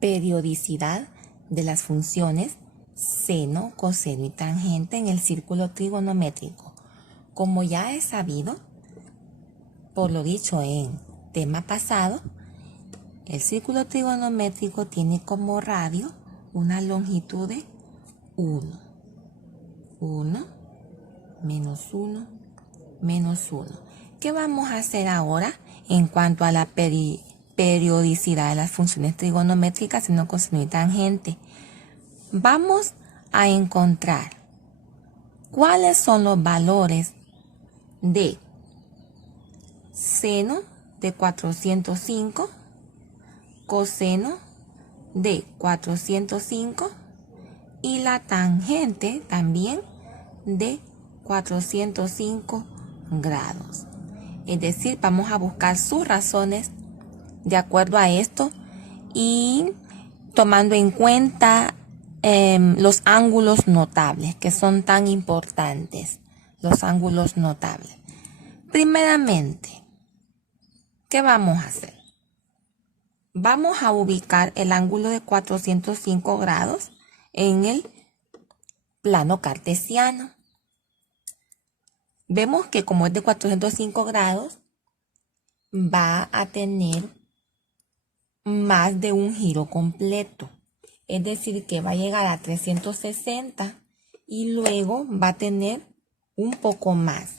periodicidad de las funciones seno, coseno y tangente en el círculo trigonométrico. Como ya es sabido, por lo dicho en tema pasado, el círculo trigonométrico tiene como radio una longitud de 1. 1, menos 1, menos 1. ¿Qué vamos a hacer ahora en cuanto a la periodicidad de las funciones trigonométricas seno, coseno y tangente? Vamos a encontrar cuáles son los valores de seno de 405, coseno de 405 y la tangente también de 405 grados. Es decir, vamos a buscar sus razones de acuerdo a esto y tomando en cuenta los ángulos notables, que son tan importantes, los ángulos notables. Primeramente, ¿qué vamos a hacer? Vamos a ubicar el ángulo de 405 grados en el plano cartesiano. Vemos que como es de 405 grados, va a tener más de un giro completo. Es decir, que va a llegar a 360 y luego va a tener un poco más.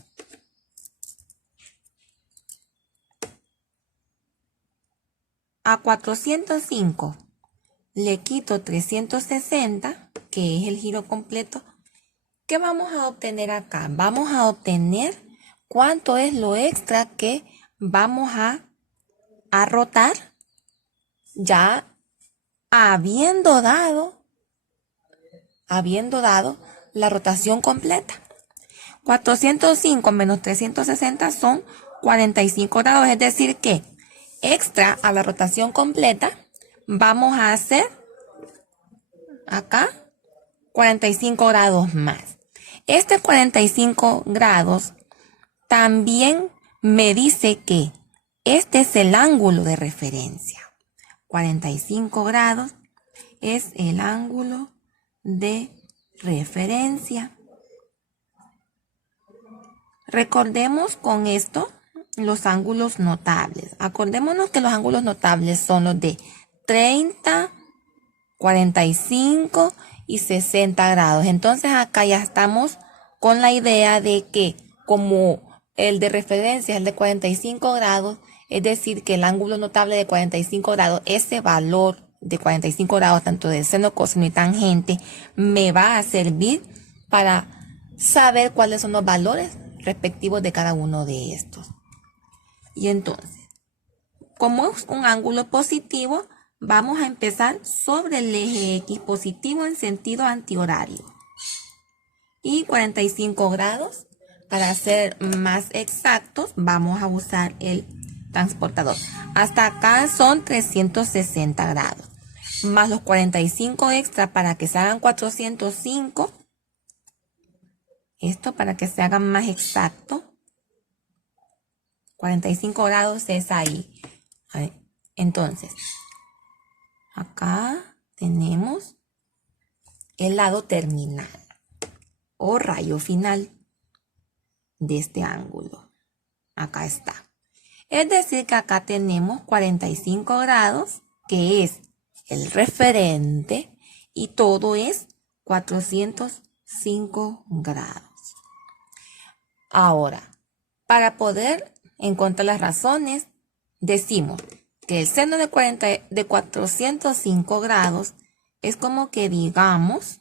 A 405 le quito 360, que es el giro completo. ¿Qué vamos a obtener acá? Vamos a obtener cuánto es lo extra que vamos a rotar, ya habiendo dado la rotación completa. 405 menos 360 son 45 grados, es decir que extra a la rotación completa vamos a hacer acá 45 grados más. Este 45 grados también me dice que este es el ángulo de referencia. 45 grados es el ángulo de referencia. Recordemos con esto los ángulos notables. Acordémonos que los ángulos notables son los de 30, 45 y 60 grados. Entonces acá ya estamos con la idea de que como el de referencia es el de 45 grados, es decir que el ángulo notable de 45 grados, ese valor de 45 grados, tanto de seno, coseno y tangente, me va a servir para saber cuáles son los valores respectivos de cada uno de estos. Y entonces, como es un ángulo positivo, vamos a empezar sobre el eje X positivo en sentido antihorario. Y 45 grados, para ser más exactos, vamos a usar el transportador. Hasta acá son 360 grados. Más los 45 extra para que se hagan 405. Esto para que se haga más exacto. 45 grados es ahí. Entonces, acá tenemos el lado terminal o rayo final de este ángulo. Acá está. Es decir que acá tenemos 45 grados, que es el referente, y todo es 405 grados. Ahora, para poder encontrar las razones, decimos que el seno de 405 grados es como que digamos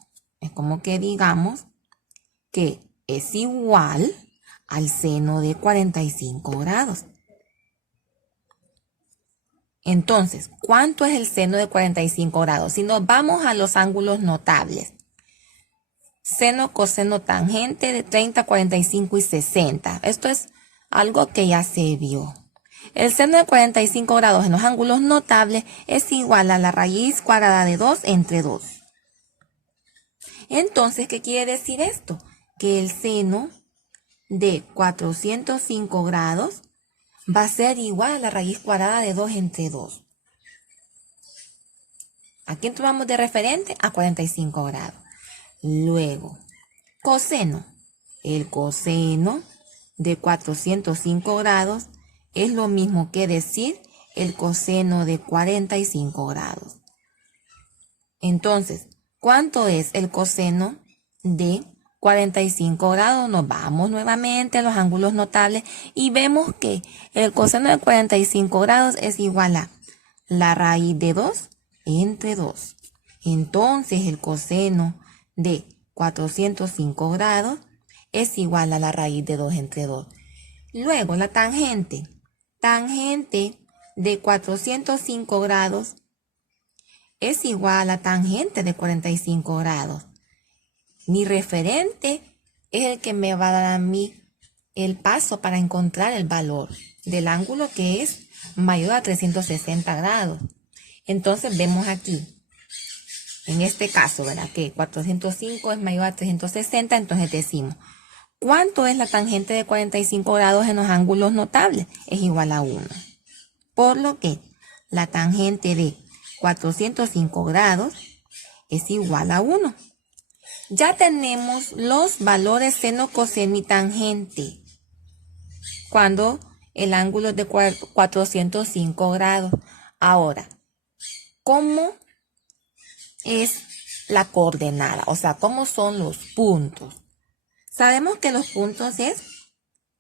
que es igual al seno de 45 grados. Entonces, ¿cuánto es el seno de 45 grados? Si nos vamos a los ángulos notables, seno, coseno, tangente de 30, 45 y 60. Esto es algo que ya se vio. El seno de 45 grados en los ángulos notables es igual a la raíz cuadrada de 2 entre 2. Entonces, ¿qué quiere decir esto? Que el seno de 405 grados va a ser igual a la raíz cuadrada de 2 entre 2. ¿A quién tomamos de referente? A 45 grados. Luego, coseno. El coseno de 405 grados es lo mismo que decir el coseno de 45 grados. Entonces, ¿cuánto es el coseno de 45 grados? Nos vamos nuevamente a los ángulos notables y vemos que el coseno de 45 grados es igual a la raíz de 2 entre 2. Entonces, el coseno de 405 grados es igual a la raíz de 2 entre 2. Luego, la tangente. Tangente de 405 grados es igual a la tangente de 45 grados. Mi referente es el que me va a dar a mí el paso para encontrar el valor del ángulo que es mayor a 360 grados. Entonces vemos aquí, en este caso, ¿verdad? Que 405 es mayor a 360, entonces decimos, ¿cuánto es la tangente de 45 grados en los ángulos notables? Es igual a 1. Por lo que la tangente de 405 grados es igual a 1. Ya tenemos los valores seno, coseno y tangente cuando el ángulo es de 405 grados. Ahora, ¿cómo es la coordenada? O sea, ¿cómo son los puntos? Sabemos que los puntos es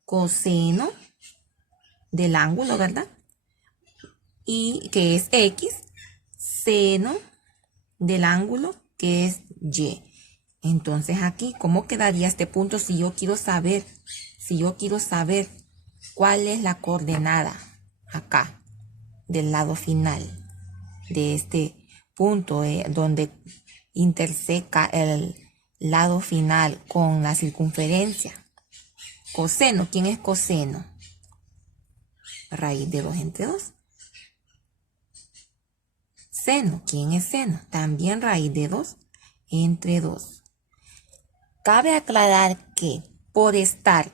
coseno del ángulo, ¿verdad? Y que es X, seno del ángulo, que es Y. Entonces aquí, ¿cómo quedaría este punto si yo quiero saber cuál es la coordenada acá del lado final de este punto donde interseca el lado final con la circunferencia? Coseno, ¿quién es coseno? Raíz de 2 entre 2. Seno, ¿quién es seno? También raíz de 2 entre 2. Cabe aclarar que por estar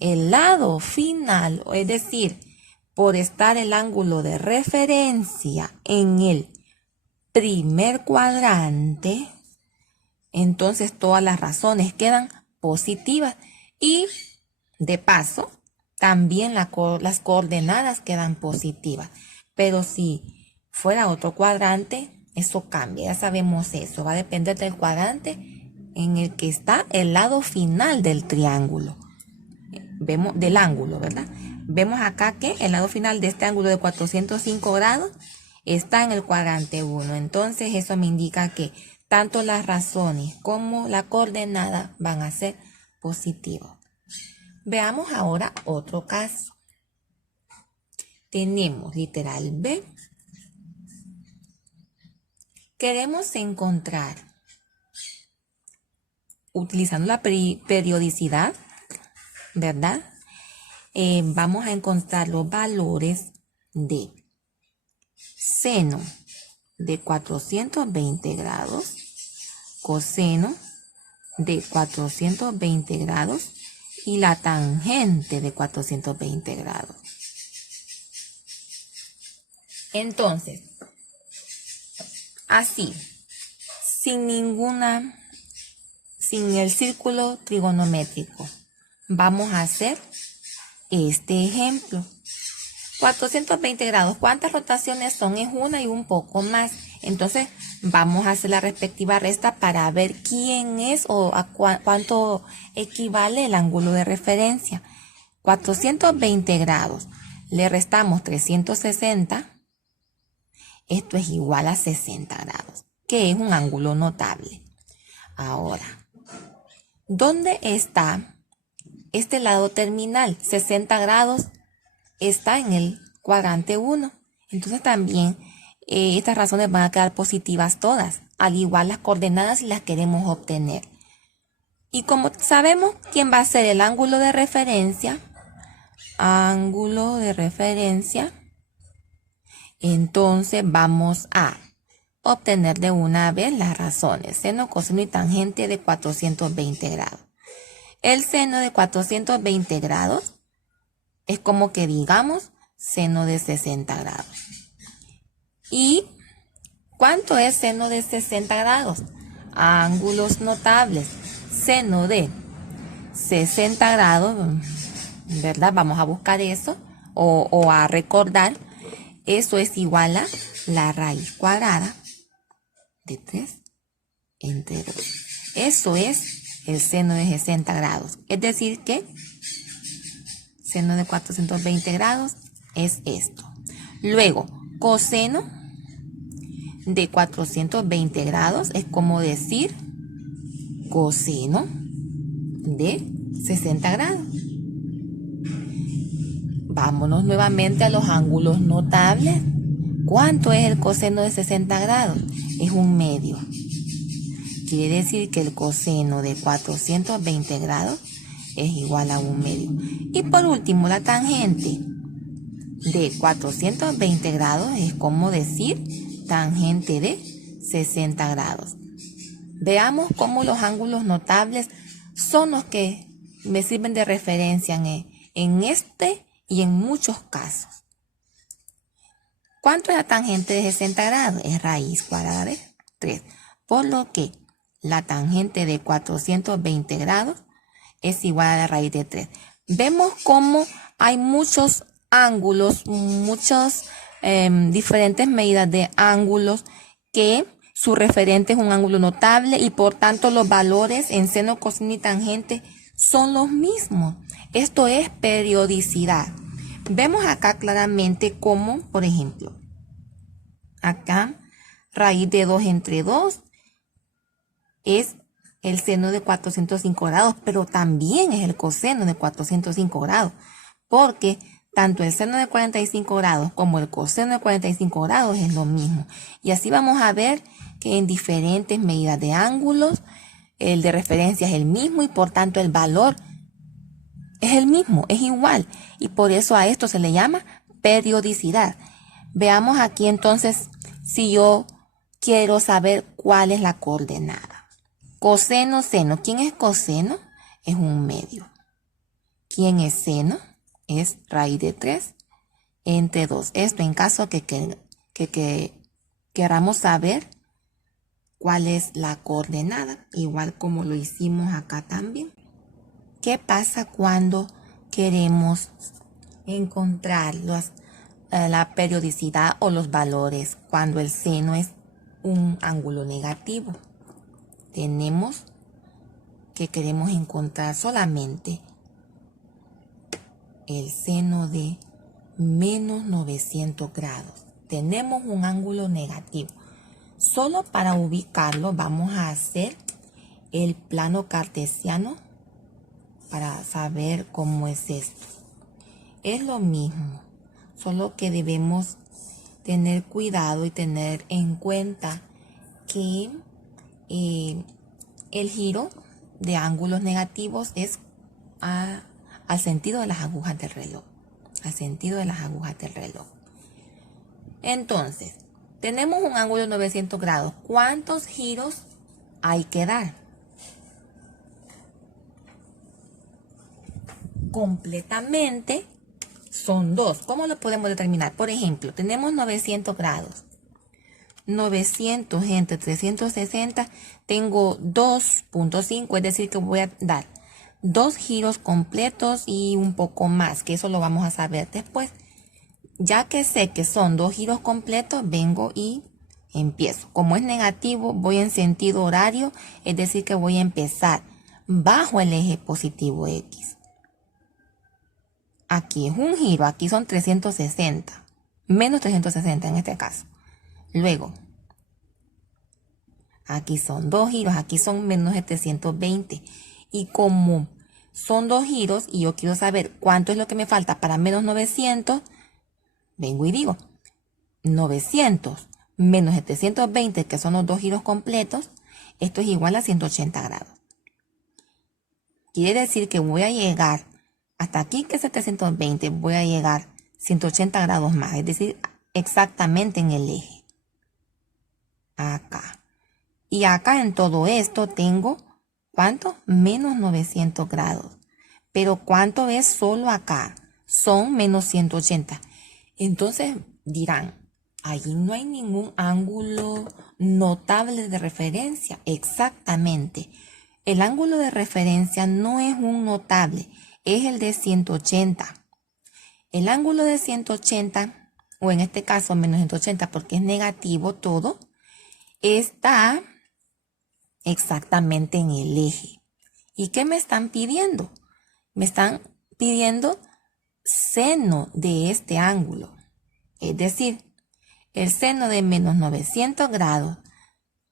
el lado final, es decir, por estar el ángulo de referencia en el primer cuadrante, entonces todas las razones quedan positivas y de paso también las coordenadas quedan positivas. Pero si fuera otro cuadrante, eso cambia, ya sabemos eso, va a depender del cuadrante en el que está el lado final del triángulo. Vemos del ángulo, ¿verdad? Vemos acá que el lado final de este ángulo de 405 grados está en el cuadrante 1. Entonces eso me indica que tanto las razones como la coordenada van a ser positivos. Veamos ahora otro caso. Tenemos literal B. Queremos encontrar, utilizando la periodicidad, ¿verdad? Vamos a encontrar los valores de seno de 420 grados, coseno de 420 grados y la tangente de 420 grados. Entonces, así, sin el círculo trigonométrico, vamos a hacer este ejemplo. 420 grados, ¿cuántas rotaciones son? Es una y un poco más. Entonces vamos a hacer la respectiva resta para ver quién es o a cuánto equivale el ángulo de referencia. 420 grados, le restamos 360. Esto es igual a 60 grados, que es un ángulo notable. Ahora, ¿dónde está este lado terminal? 60 grados está en el cuadrante 1. Entonces también estas razones van a quedar positivas todas, al igual las coordenadas si las queremos obtener. Y como sabemos quién va a ser el ángulo de referencia, entonces vamos a obtener de una vez las razones, seno, coseno y tangente de 420 grados. El seno de 420 grados es como que digamos seno de 60 grados. Y ¿Cuánto es seno de 60 grados? Ángulos notables. Seno de 60 grados, ¿verdad? Vamos a buscar eso o a recordar. Eso es igual a la raíz cuadrada de 3 entre 2. Eso es el seno de 60 grados. Es decir que seno de 420 grados es esto. Luego, coseno de 420 grados es como decir coseno de 60 grados. Vámonos nuevamente a los ángulos notables. ¿Cuánto es el coseno de 60 grados? Es 1/2. Quiere decir que el coseno de 420 grados es igual a 1/2. Y por último, la tangente de 420 grados es como decir tangente de 60 grados. Veamos cómo los ángulos notables son los que me sirven de referencia en este y en muchos casos. ¿Cuánto es la tangente de 60 grados? Es raíz cuadrada de 3. Por lo que la tangente de 420 grados es igual a la raíz de 3. Vemos cómo hay muchos ángulos, muchas diferentes medidas de ángulos que su referente es un ángulo notable y por tanto los valores en seno, coseno y tangente son los mismos. Esto es periodicidad. Vemos acá claramente cómo, por ejemplo, acá raíz de 2 entre 2 es el seno de 405 grados, pero también es el coseno de 405 grados, porque tanto el seno de 45 grados como el coseno de 45 grados es lo mismo. Y así vamos a ver que en diferentes medidas de ángulos, el de referencia es el mismo y por tanto el valor es el mismo, es igual. Y por eso a esto se le llama periodicidad. Veamos aquí entonces si yo quiero saber cuál es la coordenada. Coseno, seno. ¿Quién es coseno? Es 1/2. ¿Quién es seno? Es raíz de 3 entre 2. Esto en caso que queramos saber cuál es la coordenada, igual como lo hicimos acá también. ¿Qué pasa cuando queremos encontrar la periodicidad o los valores cuando el seno es un ángulo negativo? Tenemos que queremos encontrar solamente el seno de menos 900 grados. Tenemos un ángulo negativo. Solo para ubicarlo vamos a hacer el plano cartesiano para saber cómo es esto. Es lo mismo, solo que debemos tener cuidado y tener en cuenta que el giro de ángulos negativos es al sentido de las agujas del reloj. Al sentido de las agujas del reloj. Entonces, tenemos un ángulo de 900 grados. ¿Cuántos giros hay que dar? Completamente son 2. ¿Cómo lo podemos determinar? Por ejemplo, tenemos 900 grados. 900 entre 360, tengo 2.5, es decir que voy a dar 2 giros completos y un poco más, que eso lo vamos a saber después. Ya que sé que son 2 giros completos, vengo y empiezo. Como es negativo, voy en sentido horario, es decir que voy a empezar bajo el eje positivo X. Aquí es un giro, aquí son 360, menos 360 en este caso. Luego, aquí son 2 giros, aquí son menos 720. Y como son 2 giros y yo quiero saber cuánto es lo que me falta para menos 900, vengo y digo 900 menos 720, que son los 2 giros completos, esto es igual a 180 grados. Quiere decir que voy a llegar hasta aquí, que es 720, voy a llegar 180 grados más, es decir, exactamente en el eje. Acá. Y acá en todo esto tengo, ¿cuánto? Menos 900 grados. Pero ¿cuánto es solo acá? Son menos 180. Entonces dirán, Allí no hay ningún ángulo notable de referencia. Exactamente. El ángulo de referencia no es un notable, es el de 180. El ángulo de 180, o en este caso menos 180 porque es negativo todo, está exactamente en el eje. ¿Y qué me están pidiendo? Me están pidiendo seno de este ángulo. Es decir, el seno de menos 900 grados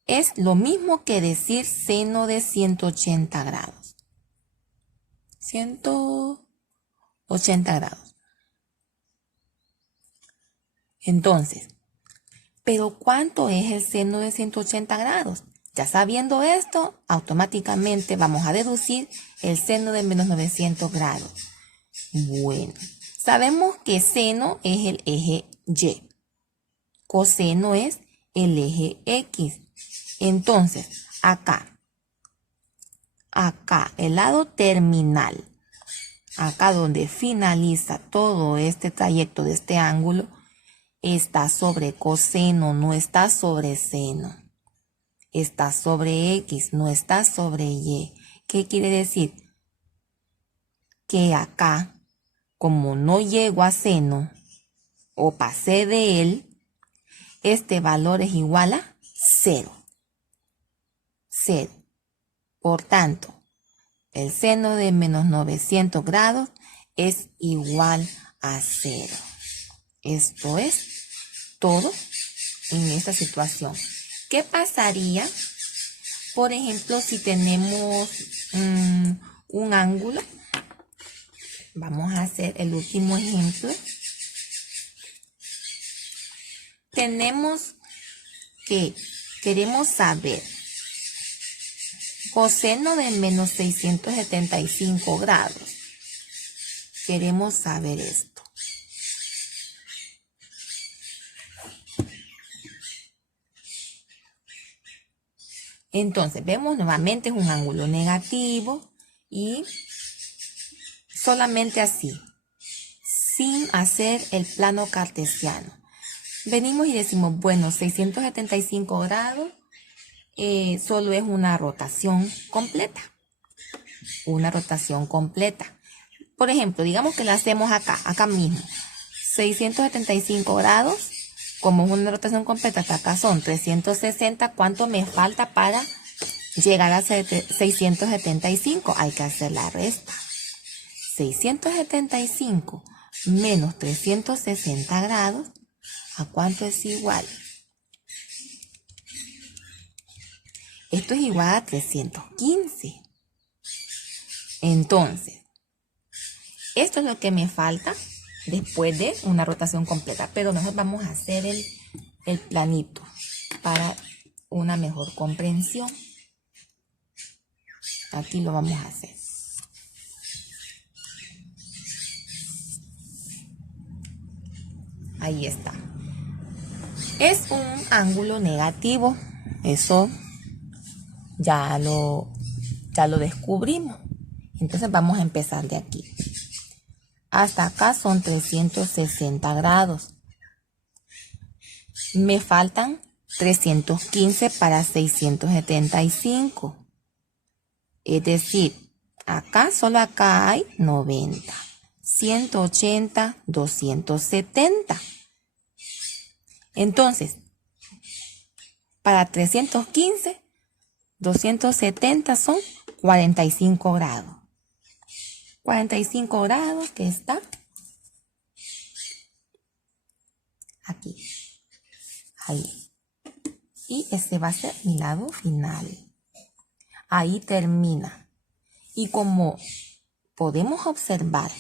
es lo mismo que decir seno de 180 grados. 180 grados. Entonces, ¿pero cuánto es el seno de 180 grados? Ya sabiendo esto, automáticamente vamos a deducir el seno de menos 900 grados. Bueno, sabemos que seno es el eje Y. Coseno es el eje X. Entonces, acá, el lado terminal, acá donde finaliza todo este trayecto de este ángulo, está sobre coseno, no está sobre seno. Está sobre X, no está sobre Y. ¿Qué quiere decir? Que acá, como no llego a seno o pasé de él, este valor es igual a 0. 0. Por tanto, el seno de menos 900 grados es igual a 0. Esto es todo en esta situación. ¿Qué pasaría, por ejemplo, si tenemos un ángulo? Vamos a hacer el último ejemplo. Tenemos que queremos saber coseno de menos 675 grados. Queremos saber esto. Entonces, vemos nuevamente es un ángulo negativo y solamente así, sin hacer el plano cartesiano. Venimos y decimos, bueno, 675 grados solo es una rotación completa. Una rotación completa. Por ejemplo, digamos que la hacemos acá mismo. 675 grados, como es una rotación completa, hasta acá son 360. ¿Cuánto me falta para llegar a 675? Hay que hacer la resta. 675 menos 360 grados, ¿a cuánto es igual? Esto es igual a 315. Entonces, esto es lo que me falta después de una rotación completa. Pero nosotros vamos a hacer el planito para una mejor comprensión. Aquí lo vamos a hacer. Ahí está. Es un ángulo negativo. Eso ya lo descubrimos. Entonces vamos a empezar de aquí. Hasta acá son 360 grados. Me faltan 315 para 675. Es decir, solo acá hay 90. 180, 270. Entonces, para 315, 270 son 45 grados. 45 grados que está aquí. Ahí. Y ese va a ser mi lado final. Ahí termina. Y como podemos observar,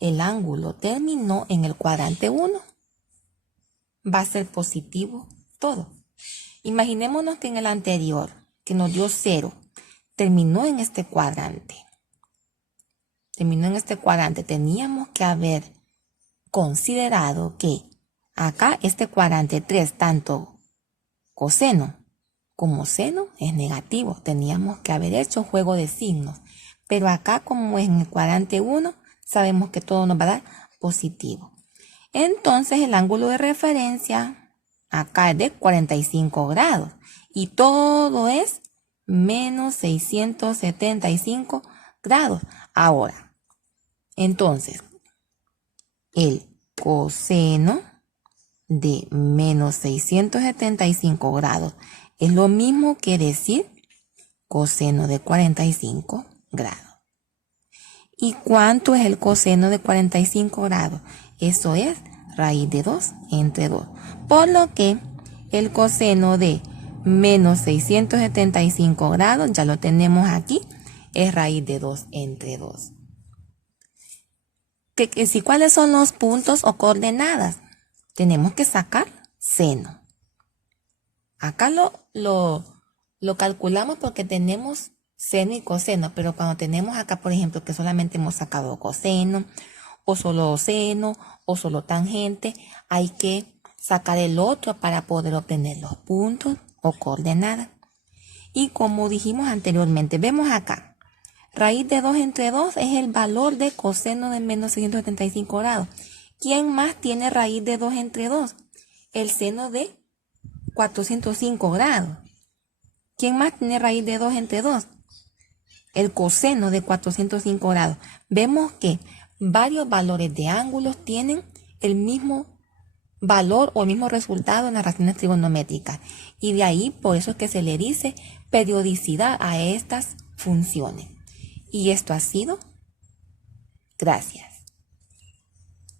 el ángulo terminó en el cuadrante 1. Va a ser positivo todo. Imaginémonos que en el anterior, que nos dio 0, terminó en este cuadrante. Teníamos que haber considerado que acá este cuadrante 3, tanto coseno como seno, es negativo. Teníamos que haber hecho juego de signos. Pero acá, como es en el cuadrante 1, sabemos que todo nos va a dar positivo. Entonces, el ángulo de referencia Acá es de 45 grados. Y todo es menos 675 grados. Ahora, entonces, el coseno de menos 675 grados es lo mismo que decir coseno de 45 grados. ¿Y cuánto es el coseno de 45 grados? Eso es raíz de 2 entre 2. Por lo que el coseno de menos 675 grados, ya lo tenemos aquí, es raíz de 2 entre 2. ¿Cuáles son los puntos o coordenadas? Tenemos que sacar seno. Acá lo calculamos porque tenemos seno y coseno, pero cuando tenemos acá, por ejemplo, que solamente hemos sacado coseno, o solo seno, o solo tangente, hay que sacar el otro para poder obtener los puntos o coordenadas. Y como dijimos anteriormente, vemos acá, raíz de 2 entre 2 es el valor de coseno de menos 675 grados. ¿Quién más tiene raíz de 2 entre 2? El seno de 405 grados. ¿Quién más tiene raíz de 2 entre 2? El coseno de 405 grados. Vemos que varios valores de ángulos tienen el mismo valor o el mismo resultado en las razones trigonométricas. Y de ahí, por eso es que se le dice periodicidad a estas funciones. Y esto ha sido. Gracias.